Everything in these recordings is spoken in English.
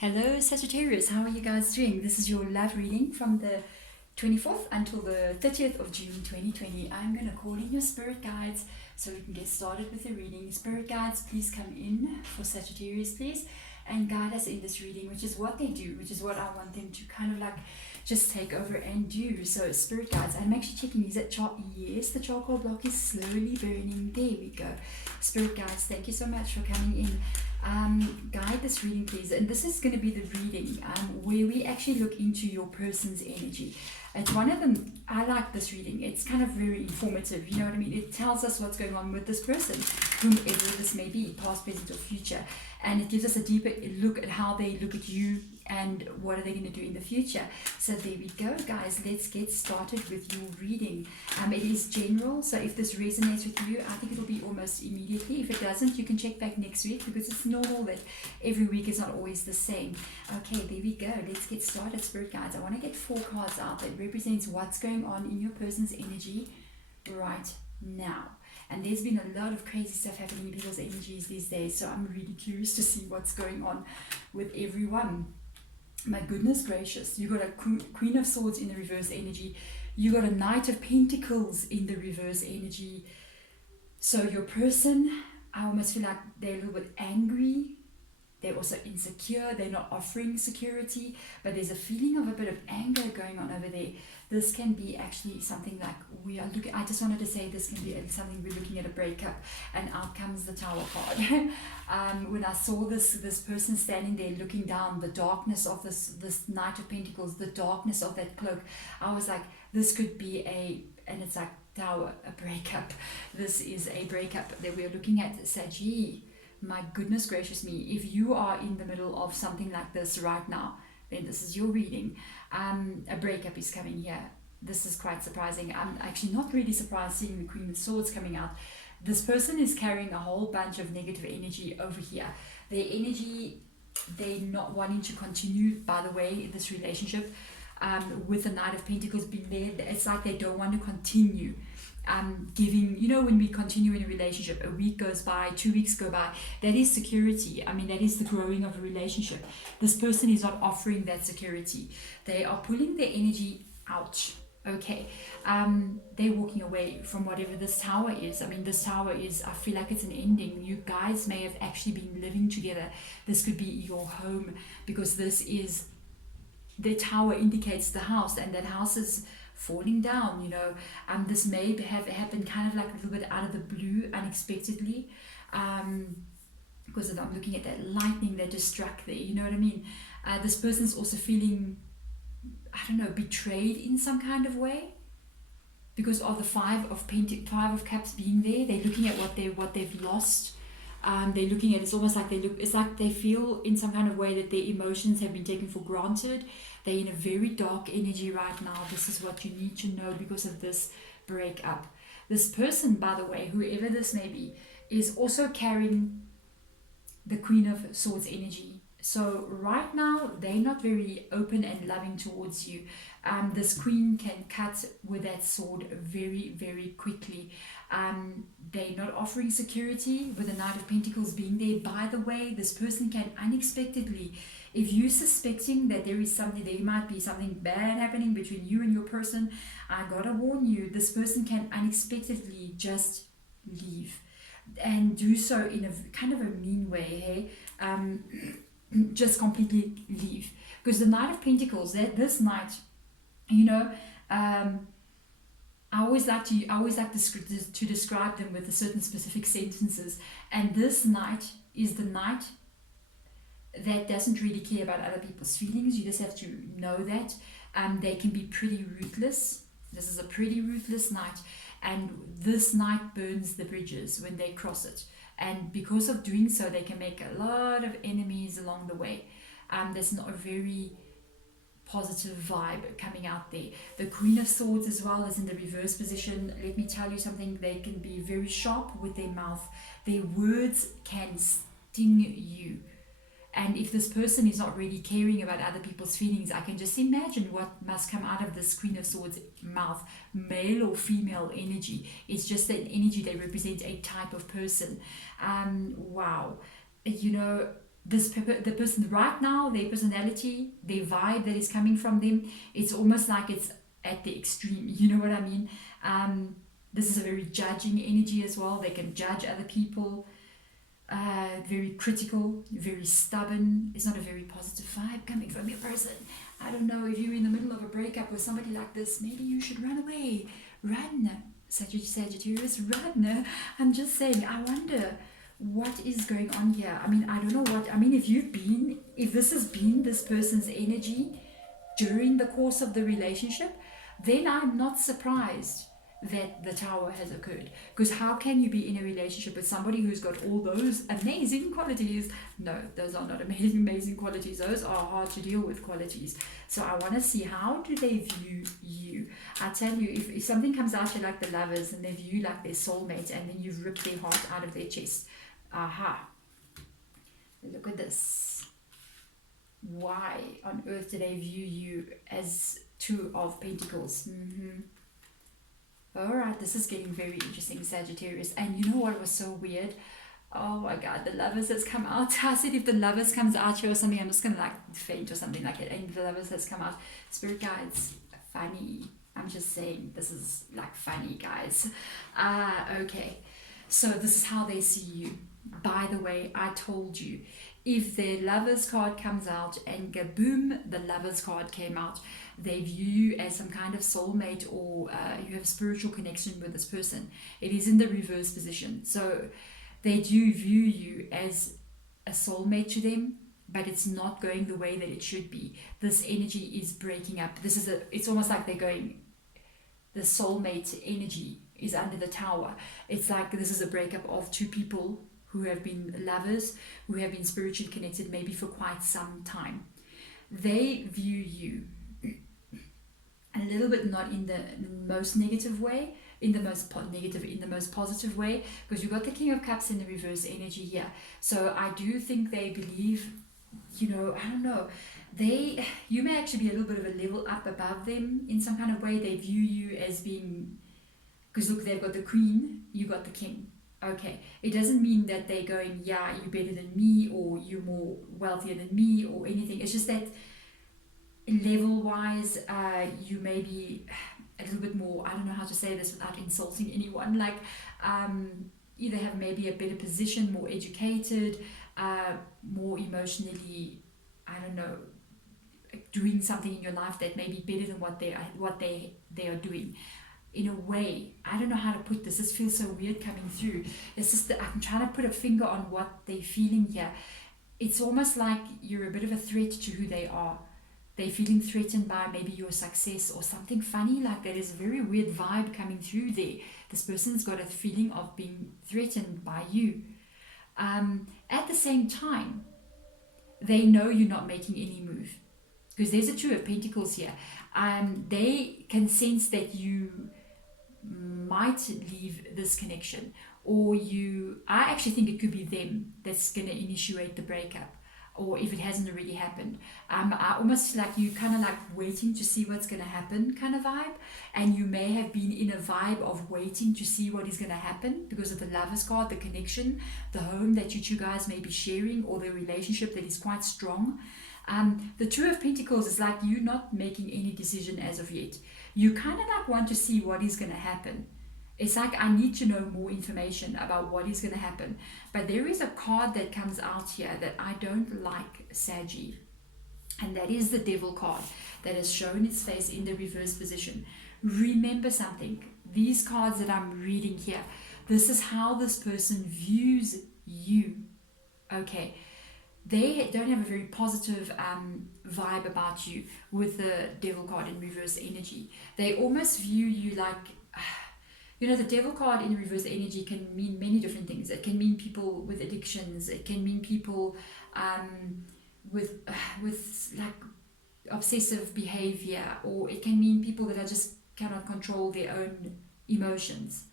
Hello Sagittarius, how are you guys doing? This is your love reading from the 24th until the 30th of June 2020. I'm going to call in your spirit guides so we can get started with the reading. Spirit guides, please come in for Sagittarius, please, and guide us in this reading, which is what they do, which is what I want them to kind of like just take over and do. So spirit guides, I'm actually checking, is it yes, the charcoal block is slowly burning. There we go. Spirit guides, thank you so much for coming in. Guide this reading, please. And this is going to be the reading where we actually look into your person's energy. It's one of them. I like this reading. It's kind of very informative, you know what I mean? It tells us what's going on with this person, whomever this may be, past, present or future, and it gives us a deeper look at how they look at you and what are they going to do in the future. So there we go, guys. Let's get started with your reading. It is general, so if this resonates with you, I think it'll be almost immediately. If it doesn't, you can check back next week, because it's normal that every week is not always the same. Okay, there we go. Let's get started, spirit guides. I want to get 4 cards out that represents what's going on in your person's energy right now. And there's been a lot of crazy stuff happening in people's energies these days, so I'm really curious to see what's going on with everyone. My goodness gracious, you got a Queen of Swords in the reverse energy. You got a Knight of Pentacles in the reverse energy. So your person, I almost feel like they're a little bit angry. They're also insecure. They're not offering security, but there's a feeling of a bit of anger going on over there. This can be actually something like we are looking. I just wanted to say this can be something we're looking at a breakup, and out comes the Tower card. When I saw this person standing there looking down, the darkness of this Knight of Pentacles, the darkness of that cloak, I was like, this could be and it's like Tower, a breakup. This is a breakup that we are looking at, Saggy. My goodness gracious me, if you are in the middle of something like this right now, then this is your reading. A breakup is coming here. This is quite surprising. I'm actually not really surprised seeing the Queen of Swords coming out. This person is carrying a whole bunch of negative energy over here. Their energy, they're not wanting to continue, by the way, this relationship with the Knight of Pentacles being there. It's like they don't want to continue. Giving, when we continue in a relationship, a week goes by, 2 weeks go by, that is security. I mean, that is the growing of a relationship. This person is not offering that security. They are pulling their energy out. Okay, they're walking away from whatever this tower is. I mean, this tower is, I feel like it's an ending. You guys may have actually been living together. This could be your home, because this is, the tower indicates the house, and that house is falling down. This may have happened kind of like a little bit out of the blue, unexpectedly, because I'm looking at that lightning that just struck there, you know what I mean? This person's also feeling, I don't know, betrayed in some kind of way, because of the Five of Cups being there. They're looking at what they've lost. They're looking at, it's almost like it's like they feel in some kind of way that their emotions have been taken for granted. They're in a very dark energy right now. This is what you need to know because of this breakup. This person, by the way, whoever this may be, is also carrying the Queen of Swords energy. So right now, they're not very open and loving towards you. This queen can cut with that sword very, very quickly. They're not offering security with the Knight of Pentacles being there. By the way, this person can unexpectedly, if you're suspecting that there might be something bad happening between you and your person, I gotta warn you, this person can unexpectedly just leave, and do so in a kind of a mean way, hey? Just completely leave, because the Knight of Pentacles, this knight, I always like to describe them with a certain specific sentences, and this knight is the knight that doesn't really care about other people's feelings. You just have to know that. They can be pretty ruthless. This is a pretty ruthless knight, and this knight burns the bridges when they cross it. And because of doing so, they can make a lot of enemies along the way. There's not a very positive vibe coming out there. The Queen of Swords as well is in the reverse position. Let me tell you something, they can be very sharp with their mouth. Their words can sting you. And if this person is not really caring about other people's feelings, I can just imagine what must come out of this Queen of Swords mouth, male or female energy. It's just an energy that represents a type of person. Wow. the person right now, their personality, their vibe that is coming from them, it's almost like it's at the extreme. You know what I mean? This is a very judging energy as well. They can judge other people. Very critical, very stubborn. It's not a very positive vibe coming from your person. I don't know, if you're in the middle of a breakup with somebody like this, maybe you should run away. Run, Sagittarius, run. I'm just saying, I wonder what is going on here. I mean, I don't know what, I mean, if this has been this person's energy during the course of the relationship, then I'm not surprised that the tower has occurred. Because how can you be in a relationship with somebody who's got all those amazing qualities? No, those are not amazing qualities. Those are hard to deal with qualities. So I want to see, how do they view you? I tell you, if something comes out here like the Lovers, and they view like their soulmate, and then you've ripped their heart out of their chest. Aha. Look at this. Why on earth do they view you as Two of Pentacles? Alright, this is getting very interesting, Sagittarius. And you know what was so weird? Oh my god, the Lovers has come out. I said if the Lovers comes out here or something, I'm just gonna like faint or something like it. And the Lovers has come out. Spirit guides, funny. I'm just saying, this is like funny, guys. Okay, so this is how they see you. By the way, I told you, if the Lovers card comes out and kaboom, the Lovers card came out, they view you as some kind of soulmate, or you have a spiritual connection with this person. It is in the reverse position. So they do view you as a soulmate to them, but it's not going the way that it should be. This energy is breaking up. It's almost like they're going, the soulmate energy is under the tower. It's like this is a breakup of two people who have been lovers, who have been spiritually connected maybe for quite some time. They view you a little bit not in the most negative way, in the most positive way, because you got the King of Cups in the reverse energy here. So I do think they believe, you know, I don't know, you may actually be a little bit of a level up above them in some kind of way. They view you as being, because look, they've got the Queen, you got the King. Okay, it doesn't mean that they're going, yeah, you're better than me, or you're more wealthier than me, or anything. It's just that level wise, you may be a little bit more, I don't know how to say this without insulting anyone, like either have maybe a better position, more educated, more emotionally, I don't know, doing something in your life that may be better than what they are doing. In a way, I don't know how to put this. This feels so weird coming through. It's just that I'm trying to put a finger on what they're feeling here. It's almost like you're a bit of a threat to who they are. They're feeling threatened by maybe your success or something funny like that. Is a very weird vibe coming through there. This person's got a feeling of being threatened by you. At the same time, they know you're not making any move, because there's a Two of Pentacles here. They can sense that you might leave this connection, or I actually think it could be them that's going to initiate the breakup, or if it hasn't already happened. I almost like you kind of like waiting to see what's going to happen kind of vibe, and you may have been in a vibe of waiting to see what is going to happen because of the Lovers card, the connection, the home that you two guys may be sharing, or the relationship that is quite strong. The Two of Pentacles is like you not making any decision as of yet. You kind of like want to see what is going to happen. It's like, I need to know more information about what is going to happen. But there is a card that comes out here that I don't like, Saggy. And that is the Devil card that has shown its face in the reverse position. Remember something. These cards that I'm reading here, this is how this person views you. Okay. They don't have a very positive vibe about you with the Devil card in reverse energy. They almost view you like, you know, the Devil card in reverse energy can mean many different things. It can mean people with addictions. It can mean people with like obsessive behavior, or it can mean people that are just cannot control their own emotions.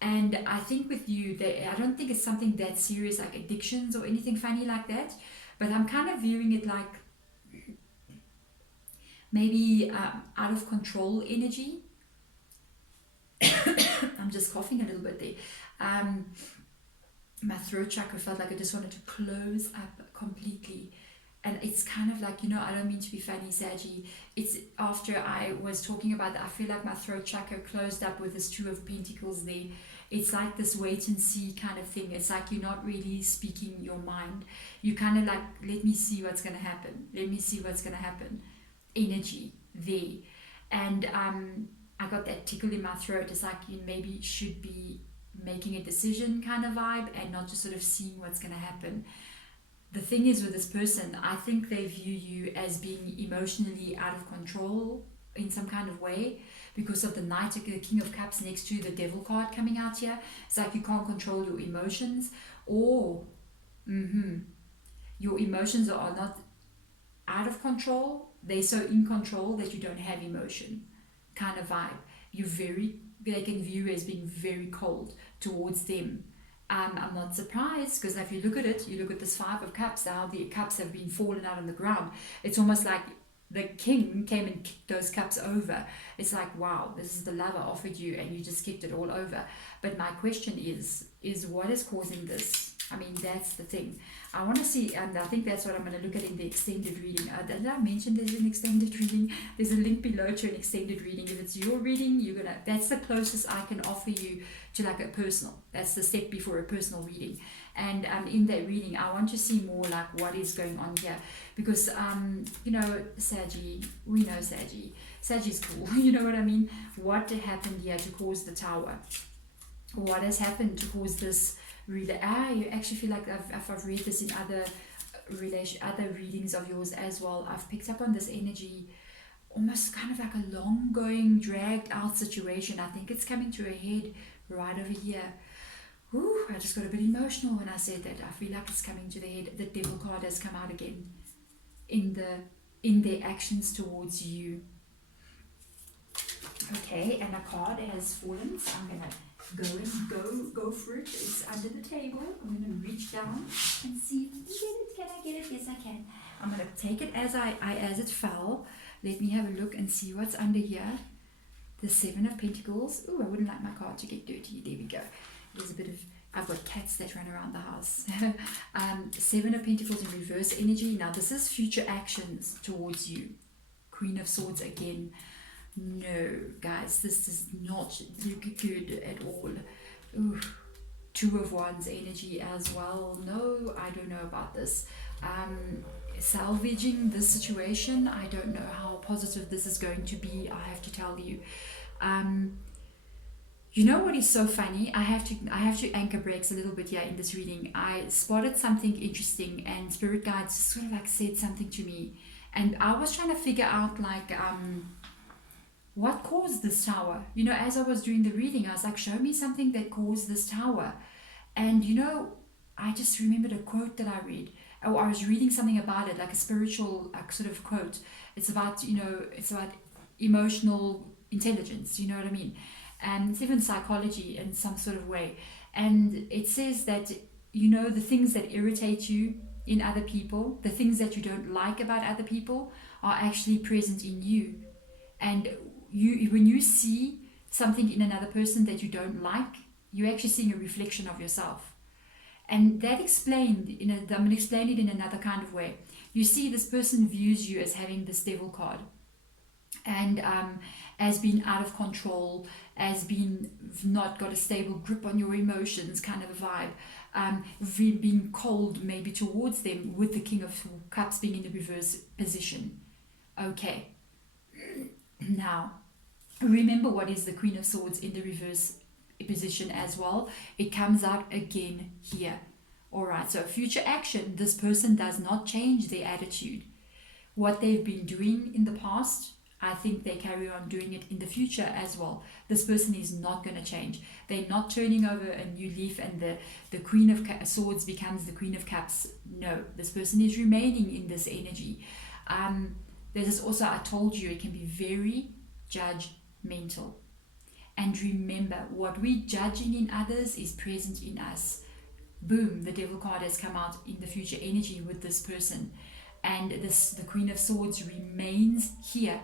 And I think with you, I don't think it's something that serious like addictions or anything funny like that. But I'm kind of viewing it like maybe out of control energy. I'm just coughing a little bit there. My throat chakra felt like I just wanted to close up completely. And it's kind of like, I don't mean to be funny, Saggy. It's after I was talking about that, I feel like my throat chakra closed up with this Two of Pentacles there. It's like this wait and see kind of thing. It's like you're not really speaking your mind. You kind of like, let me see what's going to happen. Let me see what's going to happen. Energy there. And I got that tickle in my throat. It's like you maybe should be making a decision kind of vibe and not just sort of seeing what's going to happen. The thing is with this person, I think they view you as being emotionally out of control in some kind of way because of the Knight, the King of Cups next to the Devil card coming out here. It's like you can't control your emotions, or your emotions are not out of control. They're so in control that you don't have emotion kind of vibe. They can view you as being very cold towards them. I'm not surprised, because if you look at it, you look at this Five of Cups, how the cups have been fallen out on the ground. It's almost like the king came and kicked those cups over. It's like, wow, this is the love I offered you and you just kicked it all over. But my question is what is causing this? I mean, that's the thing. I want to see, and I think that's what I'm going to look at in the extended reading. Did I mention there's an extended reading? There's a link below to an extended reading. If it's your reading, that's the closest I can offer you to like a personal. That's the step before a personal reading. And in that reading, I want to see more like what is going on here. Because, Saggy, we know Saggy. Saggy's cool, you know what I mean? What happened here to cause the Tower? What has happened to cause this reader? You actually feel like I've read this in other readings of yours as well. I've picked up on this energy, almost kind of like a long going, dragged out situation. I think it's coming to a head right over here. Ooh, I just got a bit emotional when I said that. I feel like it's coming to the head. The Devil card has come out again in their actions towards you. Okay, and a card has fallen, so I'm gonna go for it. It's under the table. I'm gonna reach down and see if I can I get it? Yes, I can. I'm gonna take it as it fell. Let me have a look and see what's under here. The Seven of Pentacles. Ooh, I wouldn't like my card to get dirty. There we go. There's a bit of, I've got cats that run around the house. Seven of Pentacles in reverse energy. Now this is future actions towards you. Queen of Swords again. No, guys, this does not look good at all. Ooh, Two of Wands energy as well. No, I don't know about this. Salvaging this situation, I don't know how positive this is going to be, I have to tell you. You know what is so funny? I have to anchor brakes a little bit here in this reading. I spotted something interesting and spirit guides sort of like said something to me, and I was trying to figure out like what caused this tower. You know, as I was doing the reading, I was like, show me something that caused this tower. And you know, I just remembered a quote that I read. Oh, I was reading something about it, like a spiritual sort of quote. It's about, you know, it's about emotional intelligence, you know what I mean? And it's even psychology in some sort of way. And it says that, you know, the things that irritate you in other people, the things that you don't like about other people are actually present in you. And you, when you see something in another person that you don't like, you're actually seeing a reflection of yourself. And that explained, I'm going to explain it in another kind of way. You see, this person views you as having this devil card, and as being out of control, as being not got a stable grip on your emotions, kind of a vibe, being cold maybe towards them, with the King of Cups being in the reverse position. Okay, now remember what is the Queen of Swords in the reverse position as well. It comes out again here. All right, so future action, this person does not change their attitude. What they've been doing in the past, I think they carry on doing it in the future as well. This person is not going to change. They're not turning over a new leaf and the Queen of Swords becomes the Queen of Cups. No, this person is remaining in this energy. There's also, I told you, it can be very judgmental. And remember, what we're judging in others is present in us. Boom, the Devil card has come out in the future energy with this person. And the Queen of Swords remains here.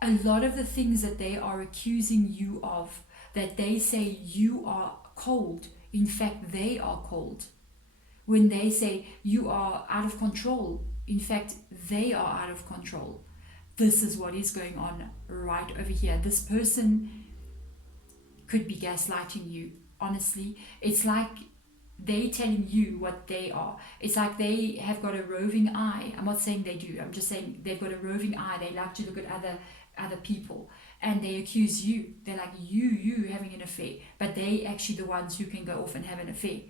A lot of the things that they are accusing you of, that they say you are cold, in fact, they are cold. when they say you are out of control. In fact, they are out of control. This is what is going on right over here. This person could be gaslighting you. Honestly, it's like they telling you what they are. It's like they have got a roving eye. I'm not saying they do. I'm just saying they've got a roving eye. They like to look at other people, and they accuse you. They're like, you having an affair, but they actually the ones who can go off and have an affair.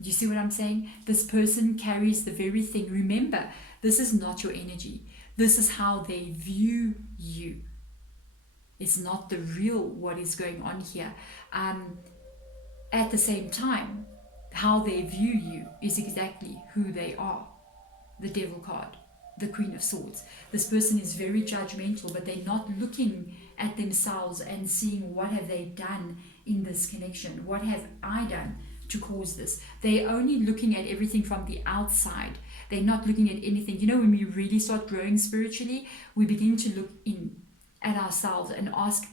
Do you see what I'm saying? This person carries the very thing. Remember, this is not your energy. This is how they view you. It's not the real what is going on here. At the same time, how they view you is exactly who they are. The Devil card, the Queen of Swords. This person is very judgmental, but they're not looking at themselves and seeing what have they done in this connection. What have I done to cause this? They're only looking at everything from the outside. They're not looking at anything. You know, when we really start growing spiritually, we begin to look in at ourselves and ask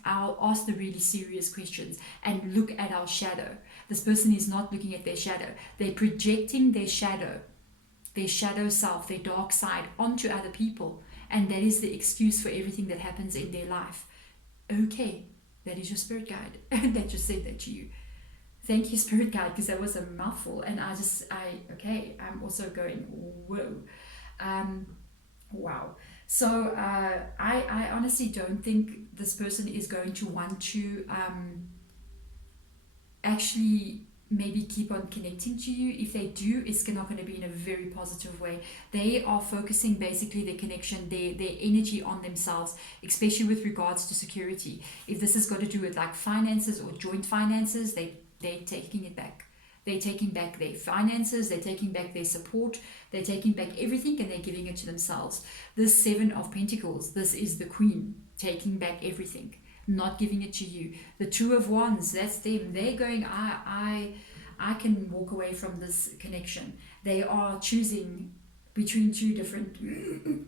the really serious questions and look at our shadow. This person is not looking at their shadow. They're projecting their shadow self, their dark side onto other people, and that is the excuse for everything that happens in their life. Okay, that is your spirit guide that just said that to you. Thank you, spirit guide, because that was a mouthful, and I'm also going, whoa. Wow. So I honestly don't think this person is going to want to actually maybe keep on connecting to you. If they do, it's not going to be in a very positive way. They are focusing basically their connection, their energy on themselves, especially with regards to security. If this has got to do with like finances or joint finances, they're taking it back. They're taking back their finances, they're taking back their support, they're taking back everything, and they're giving it to themselves. This Seven of Pentacles, this is the Queen taking back everything, not giving it to you. The Two of Wands, that's them. They're going, I can walk away from this connection. They are choosing between two different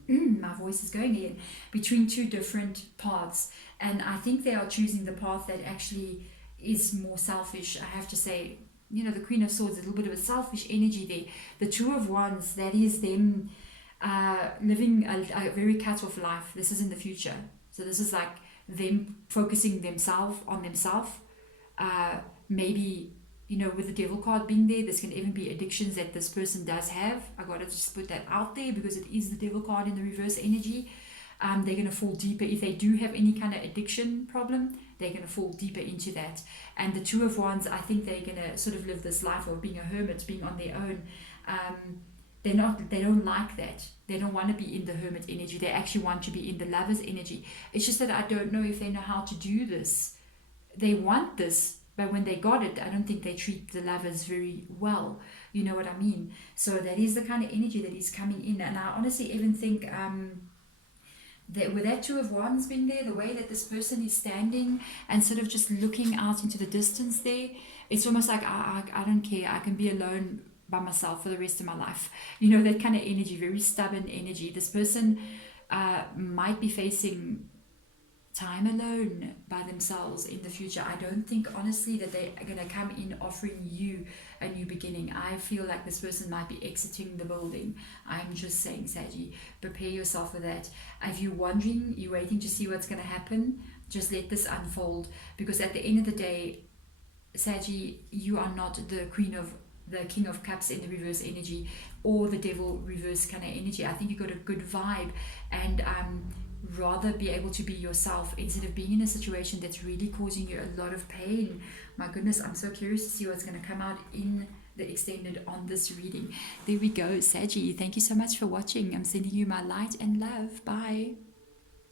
my voice is going again, between two different paths, and I think they are choosing the path that actually is more selfish. I have to say, you know, the Queen of Swords, a little bit of a selfish energy there. The Two of Wands, that is them living a very cut-off life. This is in the future. So this is like them focusing themselves on themselves. Maybe, you know, with the Devil card being there, there's going to even be addictions that this person does have. I got to just put that out there because it is the Devil card in the reverse energy. They're going to fall deeper. If they do have any kind of addiction problem, they're going to fall deeper into that. And the Two of Wands, I think they're going to sort of live this life of being a hermit, being on their own. They don't like that. They don't want to be in the hermit energy. They actually want to be in the lover's energy. It's just that I don't know if they know how to do this. They want this, but when they got it, I don't think they treat the lovers very well. You know what I mean? So that is the kind of energy that is coming in. And I honestly even think that with that Two of Wands being there, the way that this person is standing and sort of just looking out into the distance there, it's almost like I don't care. I can be alone by myself for the rest of my life. You know, that kind of energy, very stubborn energy. This person might be facing time alone by themselves in the future. I don't think, honestly, that they're going to come in offering you a new beginning. I feel like this person might be exiting the building. I'm just saying, Saggy, prepare yourself for that. If you're wondering, you're waiting to see what's going to happen, just let this unfold, because at the end of the day, Saggy, you are not the King of Cups in the reverse energy or the Devil reverse kind of energy. I think you got a good vibe, and rather be able to be yourself instead of being in a situation that's really causing you a lot of pain. My goodness, I'm so curious to see what's going to come out in the extended on this reading. There we go, Saggy. Thank you so much for watching. I'm sending you my light and love. Bye.